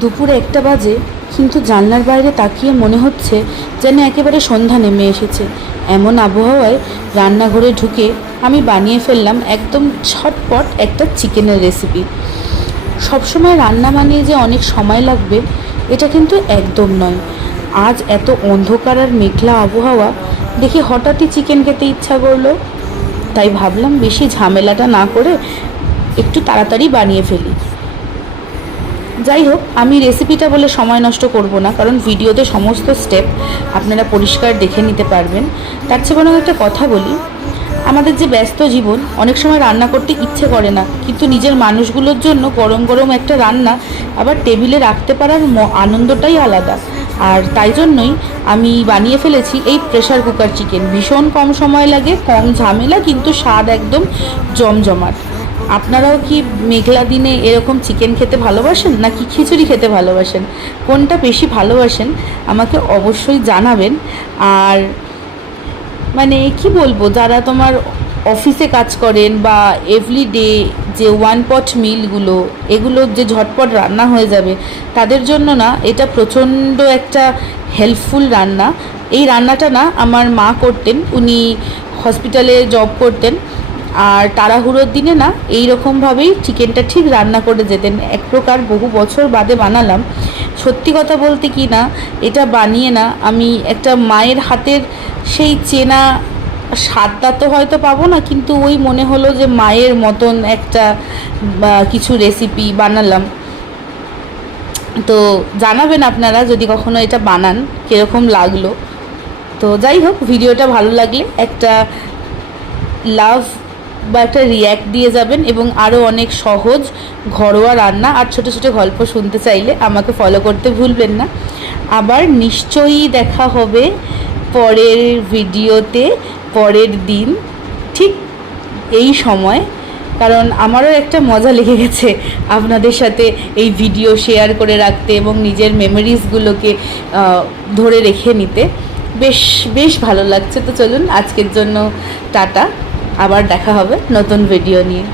দুপুর 1টা বাজে, কিন্তু জানলার বাইরে তাকিয়ে মনে হচ্ছে যেন একেবারে সন্ধ্যা নেমে এসেছে। এমন আবহাওয়ায় রান্নাঘরে ঢুকে আমি বানিয়ে ফেললাম একদম ঝটপট একটা চিকেনের রেসিপি। সবসময় রান্না বানিয়ে যে অনেক সময় লাগবে এটা কিন্তু একদম নয়। আজ এত অন্ধকার আর মেঘলা আবহাওয়া দেখে হঠাৎই চিকেন খেতে ইচ্ছা করলো, তাই ভাবলাম বেশি ঝামেলাটা না করে একটু তাড়াতাড়ি বানিয়ে ফেলি। যাই হোক, আমি রেসিপিটা বলে সময় নষ্ট করব না, কারণ ভিডিওতে সমস্ত স্টেপ আপনারা পরিষ্কার দেখে নিতে পারবেন। তার চেয়ে বরং একটা কথা বলি, আমাদের যে ব্যস্ত জীবন, অনেক সময় রান্না করতে ইচ্ছে করে না, কিন্তু নিজের মানুষগুলোর জন্য গরম গরম একটা রান্না আবার টেবিলে রাখতে পারার আনন্দটাই আলাদা। আর তাই জন্যই আমি বানিয়ে ফেলেছি এই প্রেশার কুকার চিকেন। ভীষণ কম সময় লাগে, কম ঝামেলা, কিন্তু স্বাদ একদম জমজমাট। আপনারাও কি মেঘলা দিনে এরকম চিকেন খেতে ভালোবাসেন, নাকি খিচুড়ি খেতে ভালোবাসেন? কোনটা বেশি ভালোবাসেন আমাকে অবশ্যই জানাবেন। আর মানে কি বলবো, যারা তোমার অফিসে কাজ করেন বা এভরিডে যে ওয়ান পট মিলগুলো, এগুলো যে ঝটপট রান্না হয়ে যাবে, তাদের জন্য না এটা প্রচণ্ড একটা হেল্পফুল রান্না। এই রান্নাটা না আমার মা করতেন, উনি হসপিটালে জব করতেন, আর তাড়াহুড়োর দিনে না এই রকমভাবেই চিকেনটা ঠিক রান্না করে যেতেন। এক প্রকার বহু বছর বাদে বানালাম। সত্যি কথা বলতে কি না, এটা বানিয়ে না আমি একটা মায়ের হাতের সেই চেনা স্বাদটা তো হয়তো পাবো না, কিন্তু ওই মনে হলো যে মায়ের মতন একটা কিছু রেসিপি বানালাম। তো জানাবেন আপনারা যদি কখনো এটা বানান কীরকম লাগলো। তো যাই হোক, ভিডিওটা ভালো লাগলে একটা লাভ বা একটা রিয়্যাক্ট দিয়ে যাবেন, এবং আরও অনেক সহজ ঘরোয়া রান্না আর ছোটো ছোটো গল্প শুনতে চাইলে আমাকে ফলো করতে ভুলবেন না। আবার নিশ্চয়ই দেখা হবে পরের ভিডিওতে, পরের দিন ঠিক এই সময়, কারণ আমারও একটা মজা লেগে গেছে আপনাদের সাথে এই ভিডিও শেয়ার করে রাখতে এবং নিজের মেমোরিজগুলোকে ধরে রেখে নিতে বেশ বেশ ভালো লাগছে। তো চলুন, আজকের জন্য টাটা, আবার দেখা হবে নতুন ভিডিও নিয়ে।